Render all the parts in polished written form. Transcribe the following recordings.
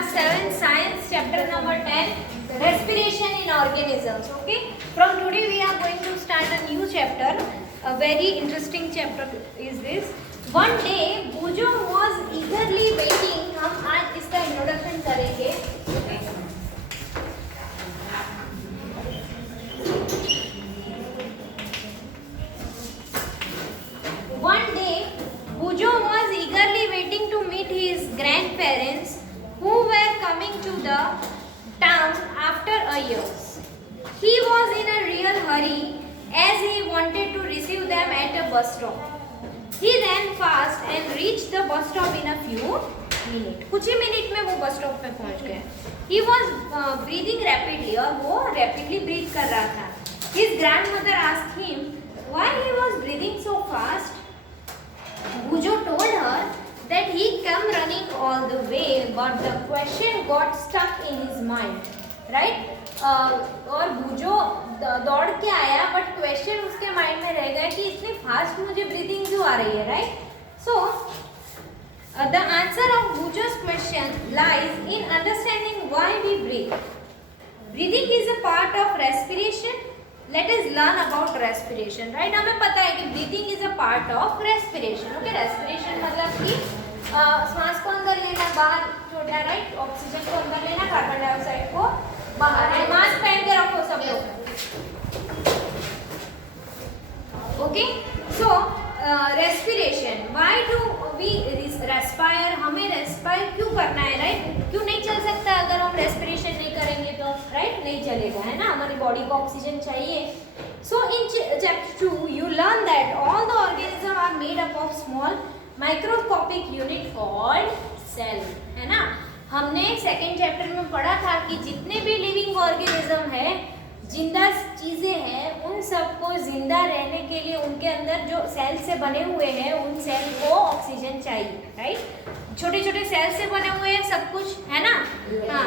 class 7 science chapter number 10 respiration in organisms. Okay, from today we are going to start a new chapter. A very interesting chapter is this. One day Bujo was eagerly waiting. हम आज इसका इंट्रोडक्शन करेंगे. One day Bujo was eagerly waiting to meet his grandparents who were coming to the town after a year. He was in a real hurry as he wanted to receive them at a bus stop. He ran fast and reached the bus stop in a few minutes. कुछ ही मिनट में वो bus stop पे पहुंच गए. He was breathing rapidly और वो rapidly breathe कर रहा था. His grandmother asked him why he was breathing so fast. Bujo told her that he came running all the way, but the question got stuck in his mind, right? और बुजो दौड़ के आया, but question उसके माइंड में रह गया कि इतनी फास्ट मुझे ब्रीदिंग क्यों आ रही है, right? So the answer of बुजोस question lies in understanding why we breathe. Breathing is a part of respiration. Let us learn about respiration, right? हमें पता है कि breathing is a part of respiration. Okay, respiration मतलब कि सांस को अंदर लेना, बाहर छोड़ना, राइट? ऑक्सीजन को अंदर लेना, कार्बन डाइऑक्साइड को बाहर. मास्क पहन के रखो सब लोग. Okay, so respiration, why do we respire? हमें रेस्पायर क्यों करना है, राइट? क्यों नहीं चल सकता अगर हम रेस्पिरेशन नहीं करेंगे तो, राइट? नहीं चलेगा, है ना? हमारी बॉडी को ऑक्सीजन चाहिए. So in chapter 2 you learn that all the organism are made up of small microscopic unit called cell, है ना? हमने सेकेंड चैप्टर में पढ़ा था कि जितने भी लिविंग ऑर्गेनिज्म है, जिंदा चीज़ें हैं, उन सबको जिंदा रहने के लिए उनके अंदर जो सेल से बने हुए हैं, उन सेल को ऑक्सीजन चाहिए, राइट? छोटे छोटे सेल से बने हुए हैं सब कुछ, है ना? हाँ.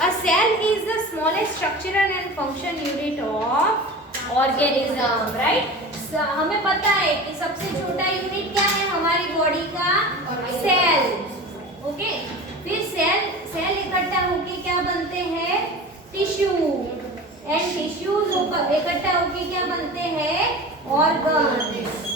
A cell is the smallest structural and function unit of organism, right? हमें पता है कि सबसे छोटा यूनिट क्या है हमारी बॉडी का? सेल. ओके, फिर सेल इकट्ठा होके क्या बनते हैं? टिश्यू. एंड टिश्यूज इकट्ठा होके क्या बनते हैं? ऑर्गन्स.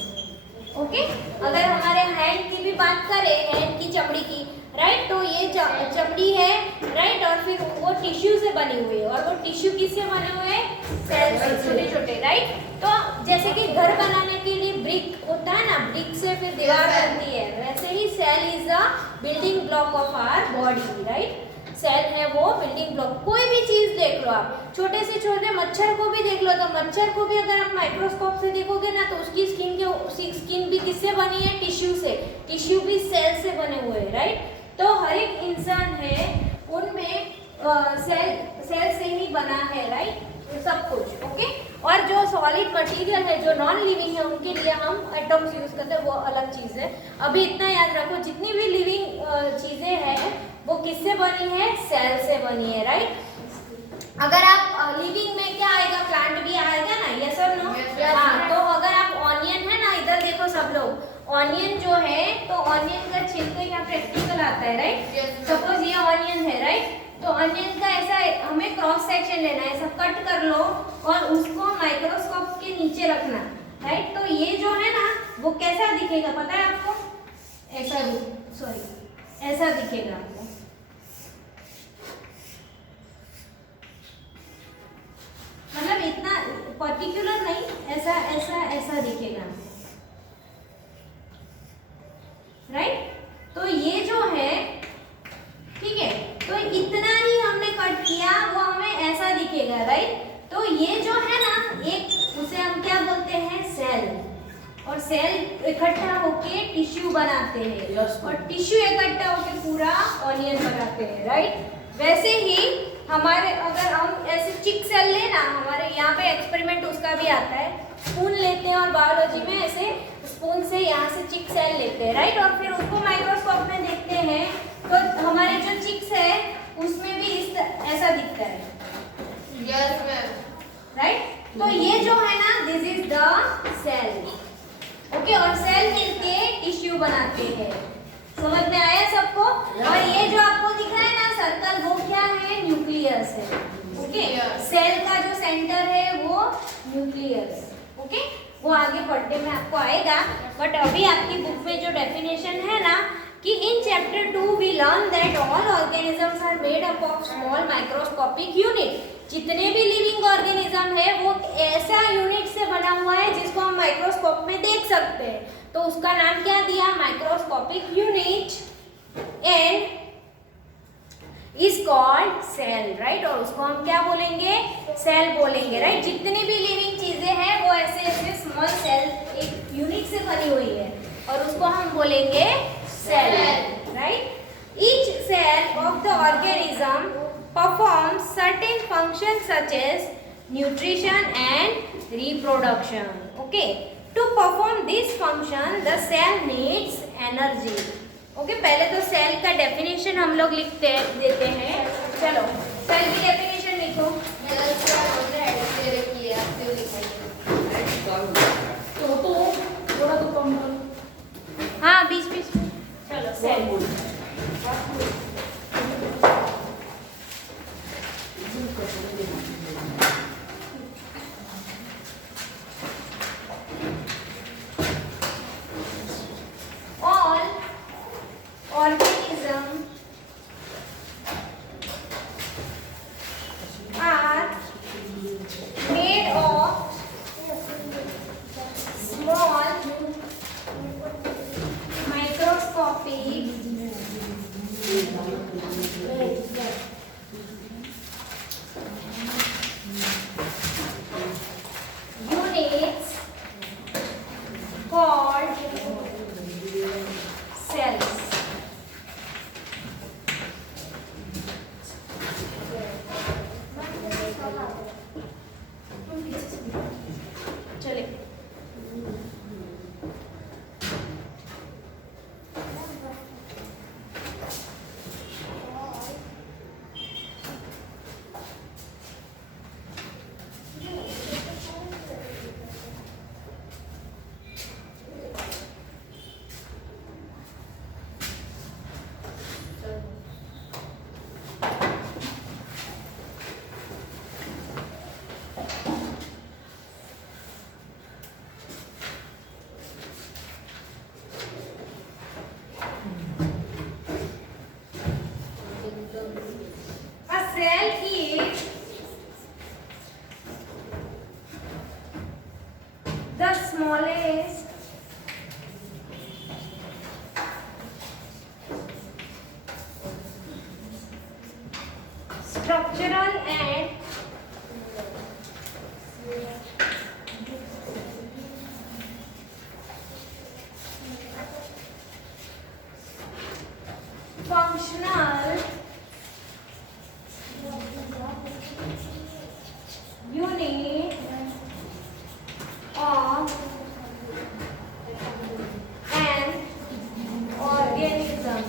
ओके, अगर हमारे हैंड की भी बात करें, हैंड की चमड़ी की, राइट? तो ये चमड़ी है, राइट? और फिर वो टिश्यू से बनी हुई है, और वो टिश्यू किससे बने हुए हैं? सेल से, छोटे छोटे, राइट? तो जैसे कि घर बनाने के लिए ब्रिक होता है ना, ब्रिक से फिर दीवार बनती है, वैसे ही cell is a building block of our body, right? Cell है वो बिल्डिंग ब्लॉक. कोई भी चीज देख लो आप, छोटे से छोटे मच्छर को भी देख लो, तो मच्छर को भी अगर आप माइक्रोस्कोप से देखोगे ना, तो उसकी स्किन भी किससे बनी है? टिश्यू से. टिश्यू भी सेल से बने हुए हैं, राइट? तो हर एक इंसान है उनमें सेल से ही बना है, राइट? सब कुछ. ओके, और जो सॉलिड मटेरियल है, जो नॉन लिविंग है, उनके लिए हम एटम्स यूज करते हैं, वो अलग चीज है. अभी इतना याद रखो, जितनी भी लिविंग चीजें हैं वो किससे बनी है? सेल से बनी है, राइट? अगर आप लिविंग में क्या आएगा? प्लांट भी आएगा ना, यस और नो? हाँ. तो अगर आप ऑनियन है ना, इधर देखो सब लोग, ऑनियन जो है, तो ऑनियन का छिलका यहाँ प्रैक्टिकल आता है, राइट? सपोज ये ऑनियन है, राइट? तो ऑनियन का ऐसा हमें क्रॉस सेक्शन लेना है, ऐसा कट कर लो और उसको माइक्रोस्कोप के नीचे रखना, राइट? तो ये जो है ना, वो कैसा दिखेगा पता है आपको? ऐसा दिखेगा आपको. मतलब इतना पर्टिकुलर नहीं, ऐसा दिखेगा, राइट? तो ये जो है, ठीक है, तो इतना ही हमने कट किया, वो हमें ऐसा दिखेगा, राइट? तो ये जो है ना, एक उसे हम क्या बोलते हैं? सेल. और सेल इकट्ठा होके टिश्यू बनाते हैं, और टिश्यू इकट्ठा होके पूरा ऑनियन बनाते हैं, राइट? वैसे ही हमारे, अगर हम ऐसे चिक सेल लेना, हमारे यहाँ पे एक्सपेरिमेंट उसका भी आता है. स्पून लेते हैं और बायोलॉजी में ऐसे स्पून से यहाँ से चिक सेल लेते हैं, राइट? और फिर उसको माइक्रोस्कोप में देखते हैं, तो हमारे जो चिक्स है उसमें भी ऐसा दिखता है. Yes ma'am, right? तो ये जो है ना, this is the cell. Okay, और सेल मिलके टिश्यू बनाते हैं. समझ में आया सबको? और ये जो आपको दिख रहा है ना सर्कल, वो क्या है? न्यूक्लियस है। ओके, सेल का जो सेंटर है वो न्यूक्लियस। ओके, वो आगे पढ़ने में आपको आएगा, बट अभी आपकी बुक में जो डेफिनेशन है ना कि in chapter 2 we learn that all organisms are made up of small microscopic unit. जितने भी लिविंग ऑर्गेनिज्म है वो ऐसा यूनिट से बना हुआ है जिसको हम माइक्रोस्कोप में देख सकते हैं, तो उसका नाम क्या दिया? Microscopic unit, and is called cell, right? और उसको हम क्या बोलेंगे? सेल बोलेंगे, राइट? जितनी भी लिविंग चीजें हैं वो ऐसे ऐसे स्मॉल सेल एक यूनिट से बनी हुई है और उसको हम बोलेंगे cell, right? Each cell of the organism performs certain functions such as nutrition and reproduction. Okay, to perform this function the cell needs energy. Okay, पहले तो सेल का डेफिनेशन हम लोग देते हैं। चलो सेल की डेफिनेशन लिखो। थोड़ा तो कम करो। हाँ, बीच बीच में। चलो cell. All organisms are made of small microscopic units called cells. चलिए a cell is the smallest structural and functional unit of an organism.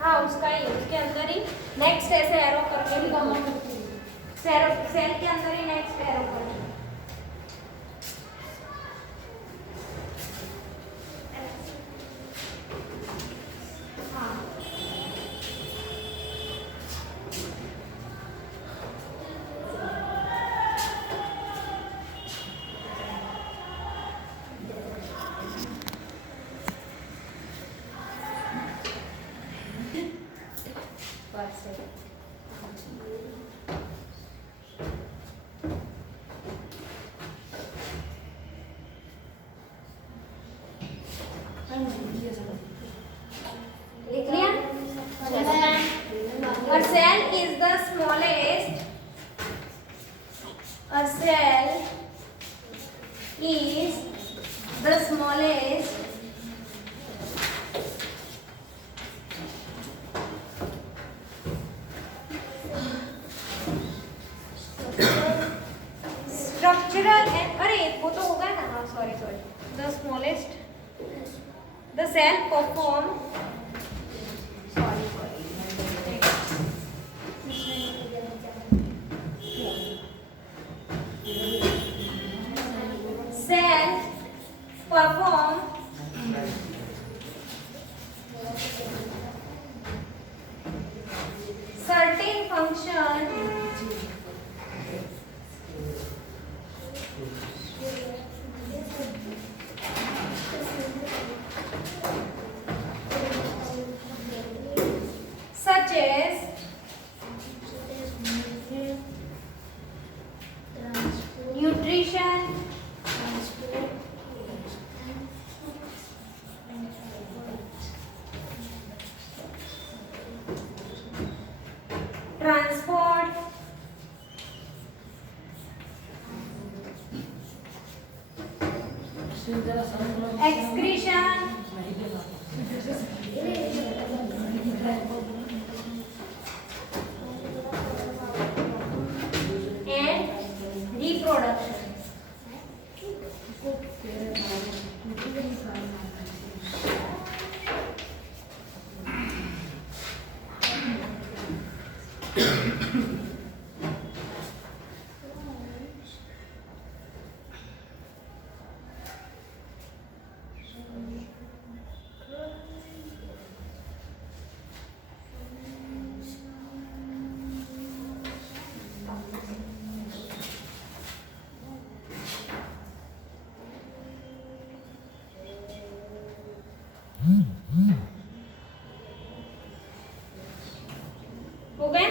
हाँ, उसका ही, उसके अंदर ही नेक्स्ट ऐसे एरो करके लिखो। सेल के अंदर ही नेक्स्ट एरो करके। लिख लिया? A cell is the smallest. A cell is the smallest structural and अरे वो तो होगा ना, हाँ sorry the smallest, the cell perform sorry perform certain function such as nutrition, transport, excretion, and reproduction. हो गए?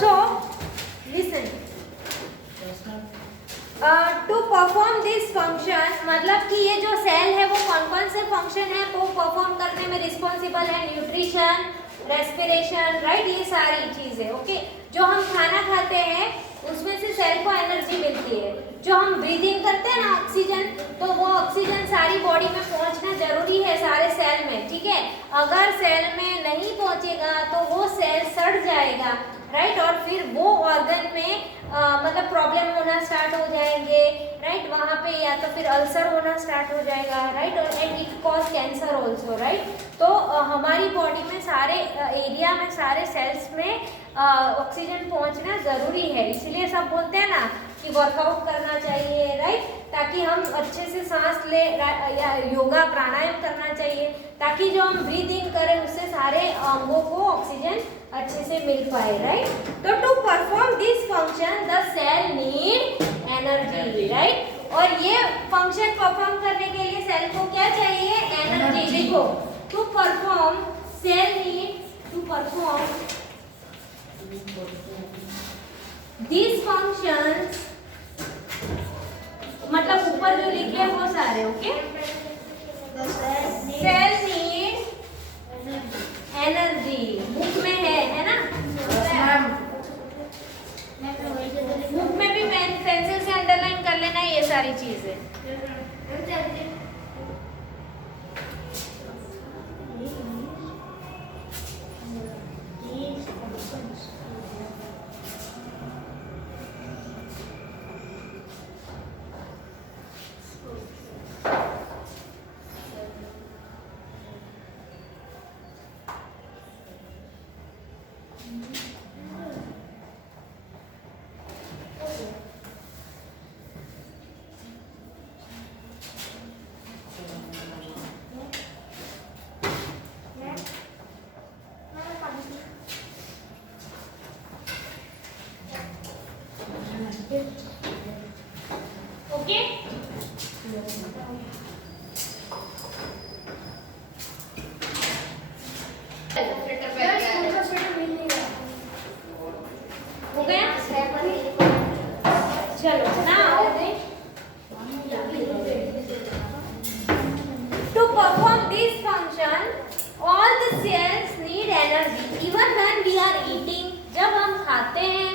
So, listen. To perform this function, मतलब कि ये जो सेल है वो कौन-कौन से फंक्शन है वो परफॉर्म करने में रिस्पॉन्सिबल है? न्यूट्रिशन, रेस्पिरेशन, राइट, ये सारी चीजें, ओके। जो हम खाना खाते हैं उसमें से सेल को एनर्जी मिलती है। जो हम ब्रीदिंग करते हैं ना ऑक्सीजन, तो वो ऑक्सीजन सारी बॉडी में पहुंचना जरूरी है सारे सेल में, ठीक है। अगर सेल में नहीं पहुंचेगा तो वो सेल सड़ जाएगा, राइट, और फिर वो ऑर्गन में मतलब प्रॉब्लम होना स्टार्ट हो जाएंगे, राइट, वहाँ पे या तो फिर अल्सर होना स्टार्ट हो जाएगा, राइट, और and it cause cancer also, right. तो हमारी बॉडी में सारे एरिया में सारे सेल्स में ऑक्सीजन पहुँचना ज़रूरी है। इसलिए सब बोलते हैं ना कि वर्कआउट करना चाहिए, राइट, ताकि हम अच्छे से सांस ले, या योगा प्राणायाम करना चाहिए ताकि जो हम ब्रीदिंग करें उससे सारे अंगों को ऑक्सीजन अच्छे से मिल पाए, राइट। तो to perform this function the cell need energy, right, और ये फंक्शन परफॉर्म करने के लिए सेल को क्या चाहिए? एनर्जी। देखो, to perform cell need to perform this functions, मतलब ऊपर जो लिखे हैं वो सारे, okay. Cell need energy, book में है ना? बुक में भी पेंसिल से अंडरलाइन कर लेना ये सारी चीजें। ओके, हो गया? चलो, now to perform this function all the cells need energy even when we are eating। जब हम खाते हैं,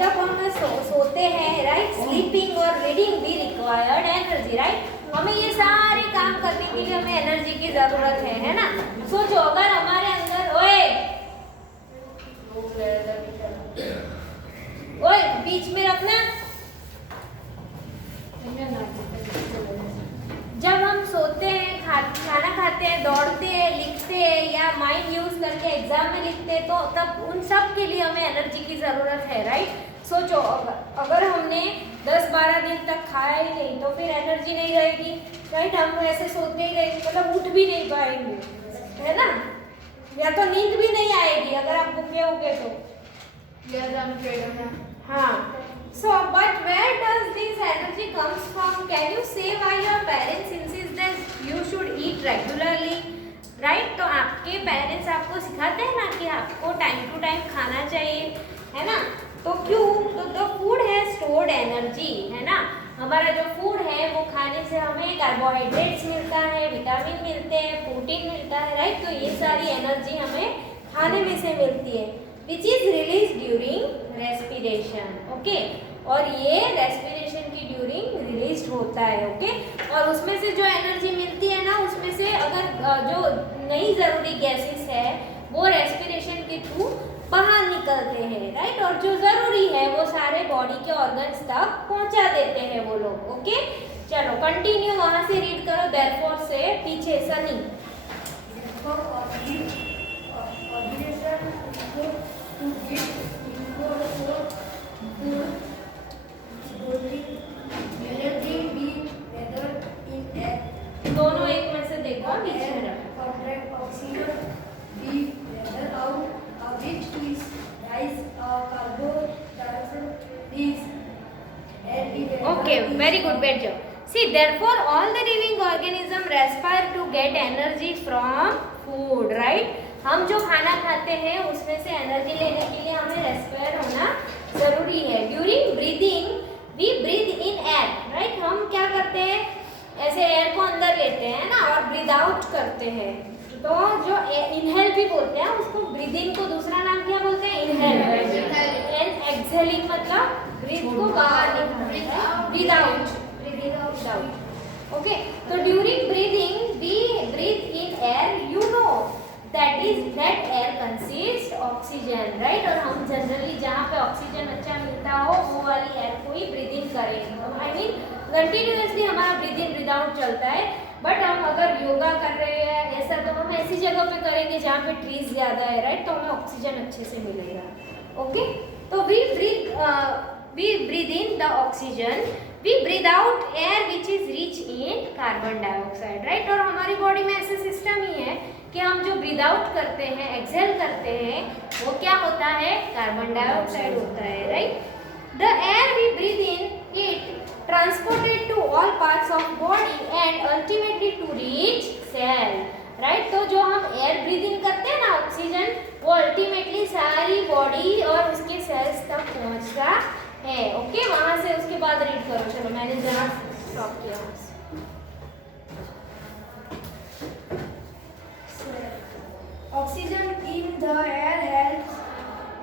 जब हम सोते हैं, राइट, स्लीपिंग और रीडिंग भी रिक्वायर्ड एनर्जी, राइट। हमें ये सारे काम करने के लिए हमें एनर्जी की जरूरत है ना। सोचो अगर हमारे अंदर ओए बीच में रखना। जब हम सोते हैं, खाना खाते हैं, दौड़ते हैं, लिखते हैं या माइंड यूज करके एग्जाम में लिखते हैं, तो तब उन सब के लिए हमें एनर्जी की ज़रूरत है, राइट। सोचो अगर हमने 10-12 दिन तक खाया ही नहीं तो फिर एनर्जी नहीं रहेगी, राइट। हम ऐसे सोते ही रहेंगे, मतलब उठ भी नहीं पाएंगे, है ना, या तो नींद भी नहीं आएगी अगर आप भूखे होगे तो। हाँ, so but where does this energy comes from? Can you say why your parents insist that you should eat regularly? Right? तो आपके पेरेंट्स आपको सिखाते हैं ना कि आपको टाइम टू टाइम खाना चाहिए, है ना। तो क्यों? तो द फूड है स्टोर्ड एनर्जी, है ना। हमारा जो फूड है वो खाने से हमें कार्बोहाइड्रेट्स मिलता है, विटामिन मिलते हैं, प्रोटीन मिलता है, राइट। तो ये सारी एनर्जी हमें खाने में से मिलती है, which is release during respiration, okay. और ये रेस्पिरेशन की ड्यूरिंग रिलीज होता है, ओके। और उसमें से जो एनर्जी मिलती है ना, उसमें से अगर जो नहीं ज़रूरी गैसेस है वो रेस्पिरेशन के थ्रू बाहर निकलते हैं, राइट। और जो ज़रूरी है वो सारे बॉडी के ऑर्गन्स तक पहुंचा देते हैं वो लोग, ओके। चलो कंटिन्यू वहाँ से रीड करो, देयरफॉर से पीछे सनी। दोनों एक में से देखो, बीच में रखो। Okay, very good, बैठ जाओ। See, therefore all the living organism respire to get energy from food, right? हम जो खाना खाते हैं उसमें से एनर्जी लेने के लिए हमें रेस्पायर होना जरूरी है। During breathing we breathe in air, right. हम क्या करते हैं, ऐसे एयर को अंदर लेते हैं ना और ब्रीद आउट करते हैं। तो जो इनहेल भी बोलते हैं उसको, ब्रीदिंग को दूसरा नाम क्या बोलते हैं, इनहेल। एंड एक्सहेलिंग मतलब ब्रीथ को बाहर निकालना, breathe out, breathing out, okay. तो during breathing we breathe in air, you know that air consists oxygen, right. और हम जनरली जहाँ पे ऑक्सीजन अच्छा मिलता हो वो वाली एयर को ही ब्रीद इन करेंगे। आई मीन कंटिन्यूअसली हमारा ब्रीद इन ब्रीद आउट चलता है। बट हम अगर योगा कर रहे हैं ऐसा, तो हम ऐसी जगह पे करेंगे जहाँ पे ट्रीज ज़्यादा है, राइट। तो हमें ऑक्सीजन अच्छे से मिलेगा, ओके। तो we breathe in the oxygen, we breathe out air which is rich in carbon dioxide, right. और हमारी बॉडी में ऐसे सिस्टम ही है कि हम जो ब्रीद आउट करते हैं, एक्सहेल करते हैं, वो क्या होता है, कार्बन डाइऑक्साइड होता है, right. The air we breathe in it transported to all parts of body and ultimately to reach cell, right. तो जो हम एयर ब्रीद इन करते हैं ना, ऑक्सीजन, वो अल्टीमेटली सारी बॉडी और उसके सेल्स तक पहुंचता है, ओके। वहां से उसके बाद रीड करो, चलो मैंने जरा स्टॉप किया। Oxygen in the air helps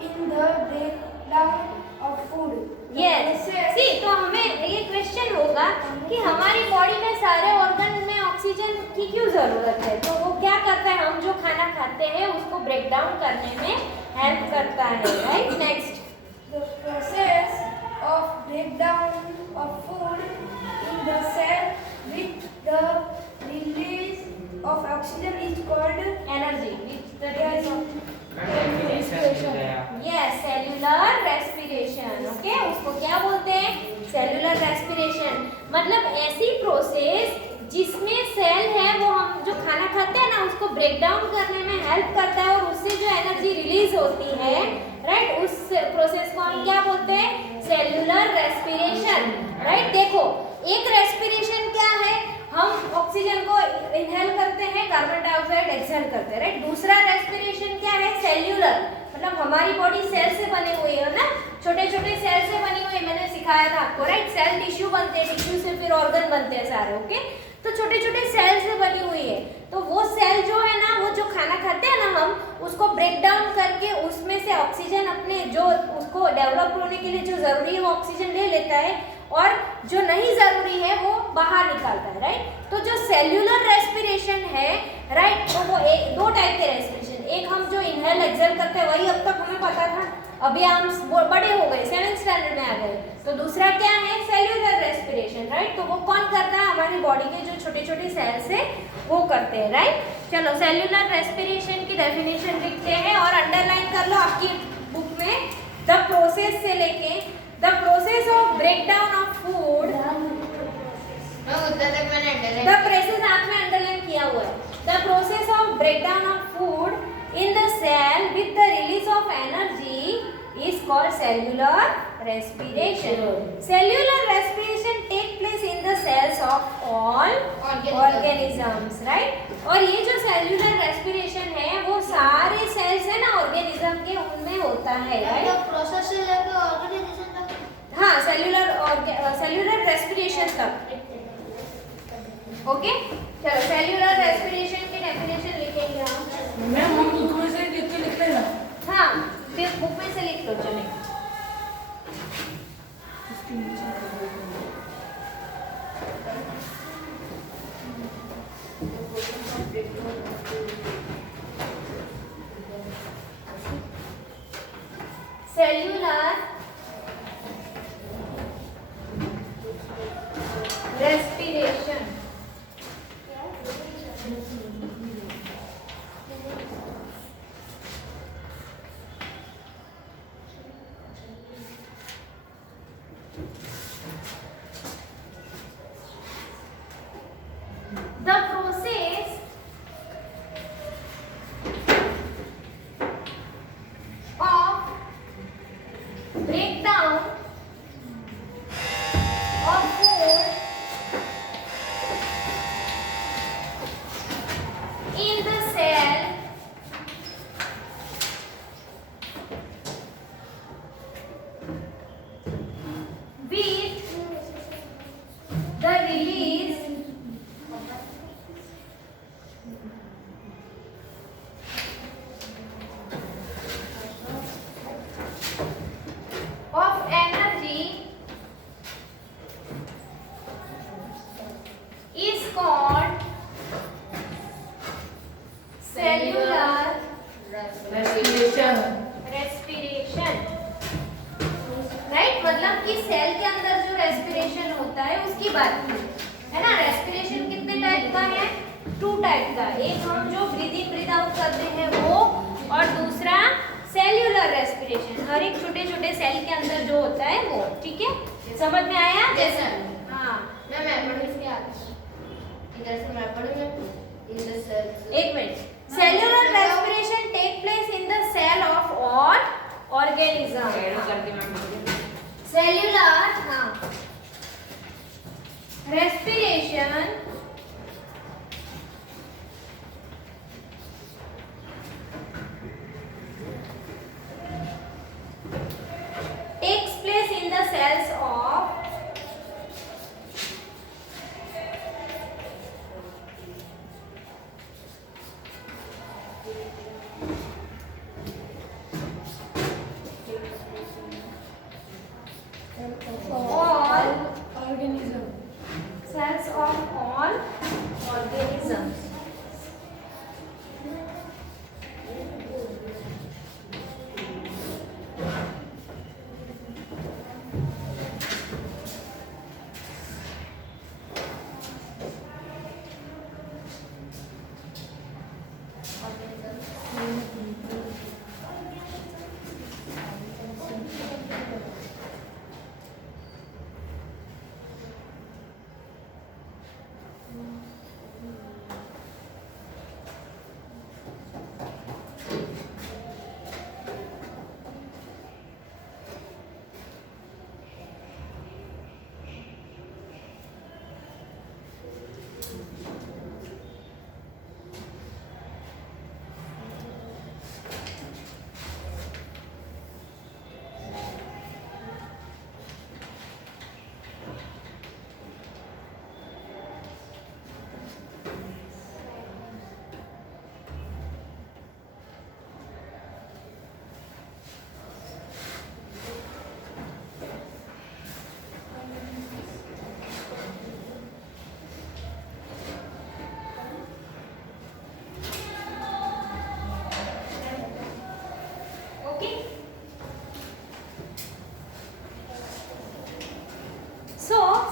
in the breakdown of food. Yes. See, तो हमें ये क्वेश्चन होगा कि हमारी बॉडी में सारे ऑर्गन में ऑक्सीजन की क्यों जरूरत है। तो वो क्या करता है, हम जो खाना खाते हैं उसको ब्रेक डाउन करने में हेल्प करता है, right. Next, The process of breakdown of food in the cell with the release of oxygen is called energy, yes, cellular respiration, okay. उसको क्या बोलते हैं, सेल्यूलर रेस्पिरेशन। मतलब ऐसी प्रोसेस जिसमें सेल है वो हम जो खाना खाते हैं ना उसको ब्रेक डाउन करने में हेल्प करता है और उससे जो एनर्जी रिलीज होती है, राइट, उस प्रोसेस को हम क्या बोलते हैं, सेल्यूलर रेस्पिरेशन, राइट। देखो, एक रेस्पिरेशन क्या है, हम ऑक्सीजन को इनहेल करते हैं, कार्बन डाइऑक्साइड एक्सहेल करते हैं, राइट। दूसरा रेस्पिरेशन क्या है, सेल्यूलर, मतलब हमारी बॉडी सेल से बनी हुई है ना, छोटे छोटे सेल से बनी हुई है, मैंने सिखाया था आपको, राइट। सेल टिश्यू बनते हैं, टिश्यू से फिर ऑर्गन बनते हैं सारे, ओके। तो छोटे छोटे सेल से बनी हुई है। तो वो सेल जो है ना, वो जो खाना खाते हैं ना हम, उसको ब्रेक डाउन करके उसमें से ऑक्सीजन अपने जो उसको डेवलप होने के लिए जो जरूरी है वो ऑक्सीजन ले लेता है और जो नहीं जरूरी है वो बाहर निकालता है, राइट। तो जो सेल्यूलर रेस्पिरेशन है, राइट, तो वो दो टाइप के रेस्पिरेशन, एक हम जो इनहेल एक्सेल करते हैं वही अब तक हमें पता था, अभी हम बड़े हो गए 7th स्टैंडर्ड में आ गए, तो दूसरा क्या है सेल्यूलर रेस्पिरेशन, राइट। तो वो कौन करता है, हमारी बॉडी के जो छोटे छोटे सेल्स है वो करते हैं, राइट। चलो सेल्यूलर रेस्पिरेशन की डेफिनेशन लिखते हैं और अंडरलाइन कर लो आपकी बुक में, द प्रोसेस से लेके the process of breakdown of food, मैं उधर तक मैंने अंडरलाइन द प्रोसेस आपने अंडरलाइन किया हुआ है, the process of breakdown of food in the cell with the release of energy is called cellular respiration. Cellular respiration take place in the cells of all organisms, right? और ये जो cellular respiration है वो सारे cells है ना organism के, उनमें होता है, right? प्रोसेस से लेकर ऑर्गेनाइजेशन तक। हाँ, cellular respiration तक, ओके। चलो सेल्यूलर रेस्पिरेशन की डेफिनेशन लिखेंगे हम। मैम हम बुक में से देख के लिख लेना। हाँ, फिर बुक में से लिख लो, चले। Cellular respiration, the process of breakdown of food in the cell with the release of energy is called cellular respiration. respiration, right. मतलब कि सेल के अंदर जो रेस्पिरेशन होता है उसकी बात की है ना। रेस्पिरेशन कितने टाइप का है, 2 टाइप का, एक हम जो ब्रीथ इन ब्रीथ आउट करते हैं वो, और दूसरा सेल्यूलर रेस्पिरेशन, हर एक छोटे छोटे सेल के अंदर जो होता है वो, ठीक है, समझ में आया। Yes, sir. हाँ, मैं पढ़ूँ इसके आगे, इधर से मैं पढ़ूँ, इन द सेल्स। एक मिनट। Cellular respiration take place in the cell of all organism. Cellular, हाँ, respiration takes place in the cells of all organism. cells of all organisms.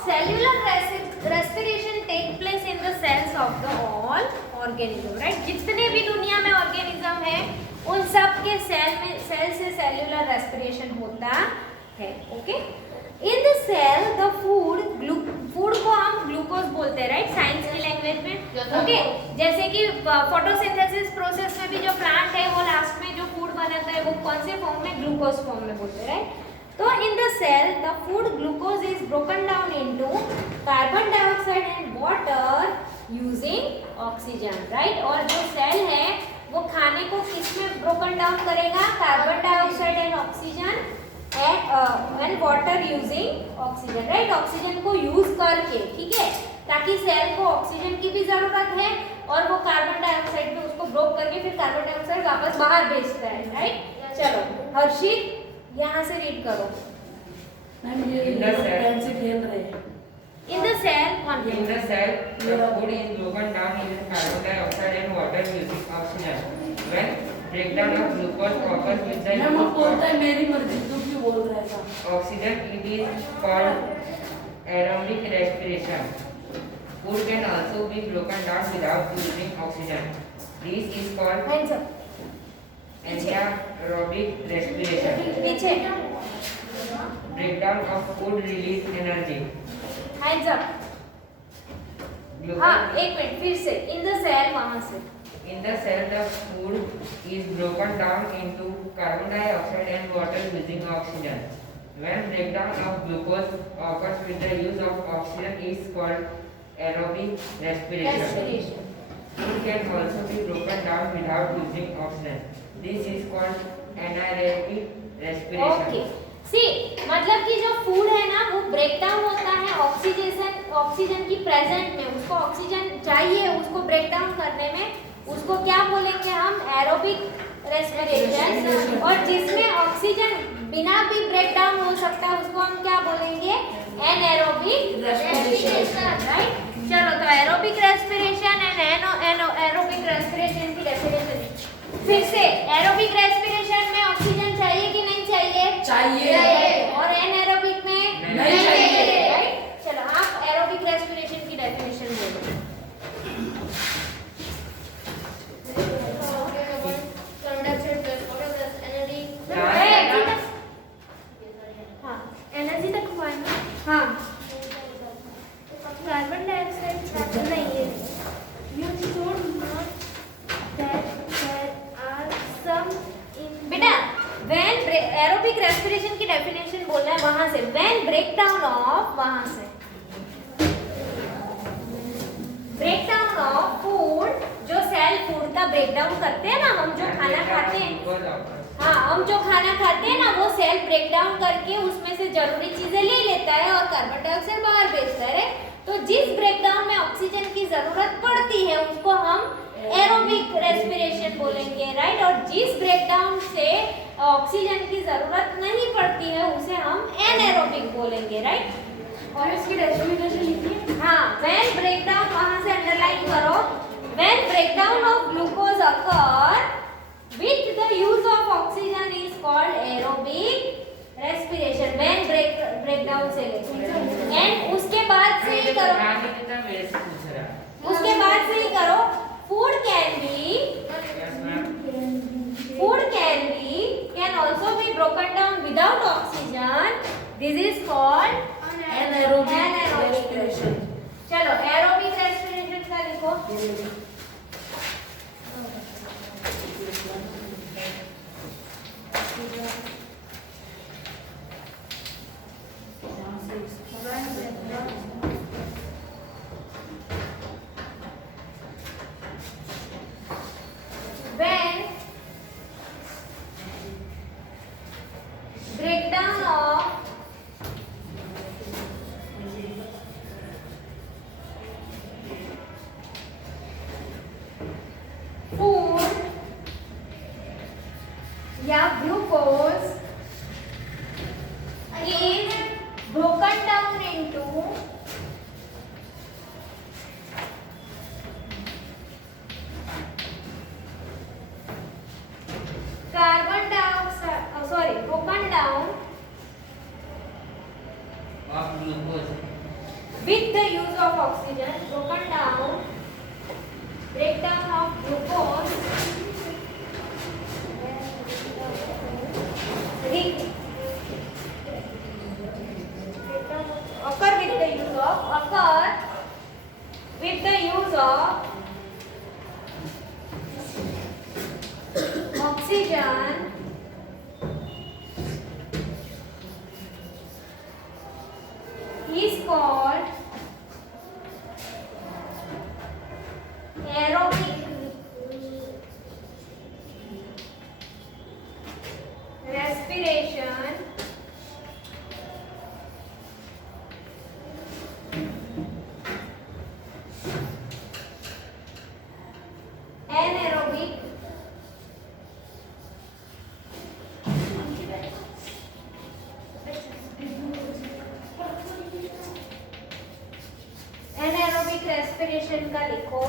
cellular respiration take place in the cells of the all organism, right? जितने भी दुनिया में ऑर्गेनिज्म है उन सब के सेल से सेल्यूलर रेस्पिरेशन होता है. Okay, in the cell the food को हम ग्लूकोज बोलते हैं, राइट, साइंस की लैंग्वेज में. ओके, जैसे कि फोटोसिंथेसिस प्रोसेस में भी जो प्लांट है वो लास्ट में जो फूड बनाता है वो कौन से फॉर्म में, ग्लूकोज फॉर्म में बोलते हैं, राइट. तो in the cell the food glucose is broken down into carbon dioxide and water using oxygen, right. और जो सेल है वो खाने को किस में ब्रोकन डाउन करेगा, carbon dioxide and oxygen and water using oxygen, right. Oxygen को यूज करके, ठीक है, ताकि सेल को ऑक्सीजन की भी जरूरत है और वो कार्बन डाइऑक्साइड में उसको ब्रोक करके फिर कार्बन डाइऑक्साइड वापस बाहर भेजता है, राइट. चलो हर्षित यहाँ से रीड करो. मैम ये पेन से खेल रहे हैं. In the cell, In the cell, the food is broken down into carbon dioxide and water using oxygen. When breakdown of glucose occurs with the ma'am वो use बोलता है of मेरी मर्जी, तू क्यों बोल रहा है ऐसा? oxygen, it is called aerobic respiration. Food can also be broken down without using oxygen. This is called hands up. anaerobic respiration. पीछे Breakdown of food release energy. hands up. Glucose हाँ, एक मिनट फिर से. In the cell, वहाँ से. In the cell, the food is broken down into carbon dioxide and water using oxygen. When breakdown of glucose occurs with the use of oxygen is called aerobic respiration. Respiration. Food can also be broken down without using oxygen. This is called anaerobic respiration. Okay, see मतलब कि जो फूड है ना वो break down होता है ऑक्सीजन की प्रेजेंट में. उसको ऑक्सीजन चाहिए, उसको ब्रेक डाउन करने में. उसको क्या बोलेंगे हम, एरोबिक रेस्पिरेशन. और जिसमें ऑक्सीजन बिना भी ब्रेक डाउन हो सकता है उसको हम क्या बोलेंगे, एनएरोबिक रेस्पिरेशन, राइट. चलो तो aerobic respiration and aerobic respiration की डेफिनेशन फिर से. एरोबिक रेस्पिरेशन में ऑक्सीजन चाहिए कि नहीं चाहिए, चाहिए. और एनएरोबिक में नहीं चाहिए. राइट. चलो आप एरोबिक रेस्पिरेशन की डेफिनेशन बोलो. Carbon dioxide plus water plus energy. हाँ, एनर्जी तक हुआ है ना. हाँ, Carbon dioxide नहीं है. You should not that there are some in बेटा व्हेन एरोबिक रेस्पिरेशन की डेफिनेशन बोलना है वहां से. व्हेन ब्रेकडाउन ऑफ, वहां से ब्रेकडाउन ऑफ फूड, जो सेल फूड का ब्रेकडाउन करते हैं ना, हम जो खाना खाते हैं, Glucose occurs. हाँ हम जो खाना खाते हैं ना वो सेल ब्रेकडाउन करके उसमें से जरूरी चीजें ले लेता है और कार्बन डाइऑक्साइड बाहर भेजता है. तो जिस ब्रेकडाउन में ऑक्सीजन की जरूरत पड़ती है उसको हम एरोबिक रेस्पिरेशन बोलेंगे, राइट. और जिस ब्रेकडाउन से ऑक्सीजन की जरूरत नहीं पड़ती है उसे हम एनएरोबिक बोलेंगे, राइट. और इसकी डेफिनेशन लिखिए. हाँ, व्हेन ब्रेकडाउन, वहां से अंडरलाइन करो. When breakdown of glucose occur with the use of oxygen is called aerobic respiration. When breakdown से लेकर एंड उसके बाद से ही करो, ध्यान नहीं देता, मेरे से पूछ रहा है. उसके बाद से ही करो. Food can be, Yes, ma'am. food can also be broken down without oxygen. This is called Anaerobic anaerobic respiration. चलो एरोबिक रेस्पिरेशन का लिखो. When breakdown of food या glucose is broken down into carbon dioxide, broken down Of glucose with the use of oxygen, breakdown of glucose occur with the use of oxygen is called aerobic respiration anaerobic anaerobic respiration का लिखो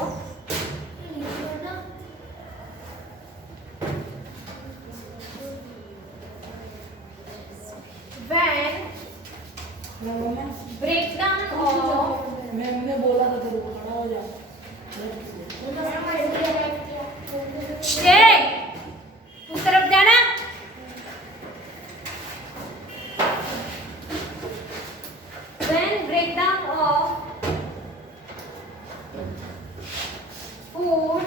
when breakdown of मैंने बोला था तेरे को खड़ा हो जा। stay उस तरफ जाना when breakdown of food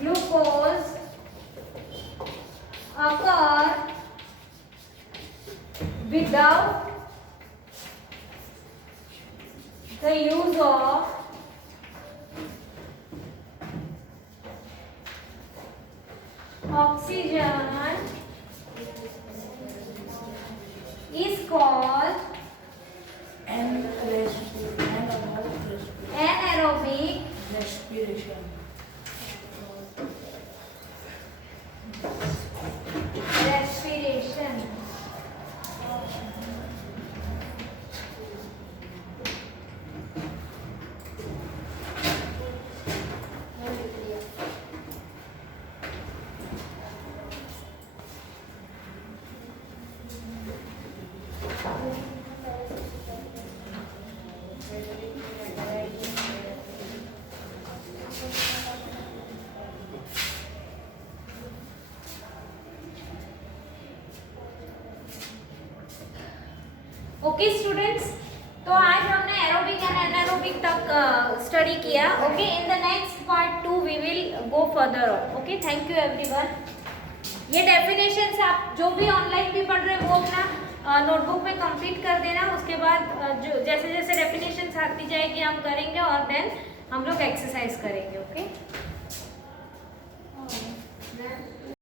glucose occur without the use of oxygen is called anaerobic respiration. respiration. Okay students, तो आज हमने एरोबिक एंड एनारोबिक तक स्टडी किया. Okay, in the next part 2 we will go further on. Okay, thank you everyone. ये definitions आप जो भी ऑनलाइन भी पढ़ रहे हैं वो अपना नोटबुक में कंप्लीट कर देना. उसके बाद जो जैसे जैसे डेफिनेशंस आती जाएगी हम करेंगे और देन हम लोग एक्सरसाइज करेंगे. ओके.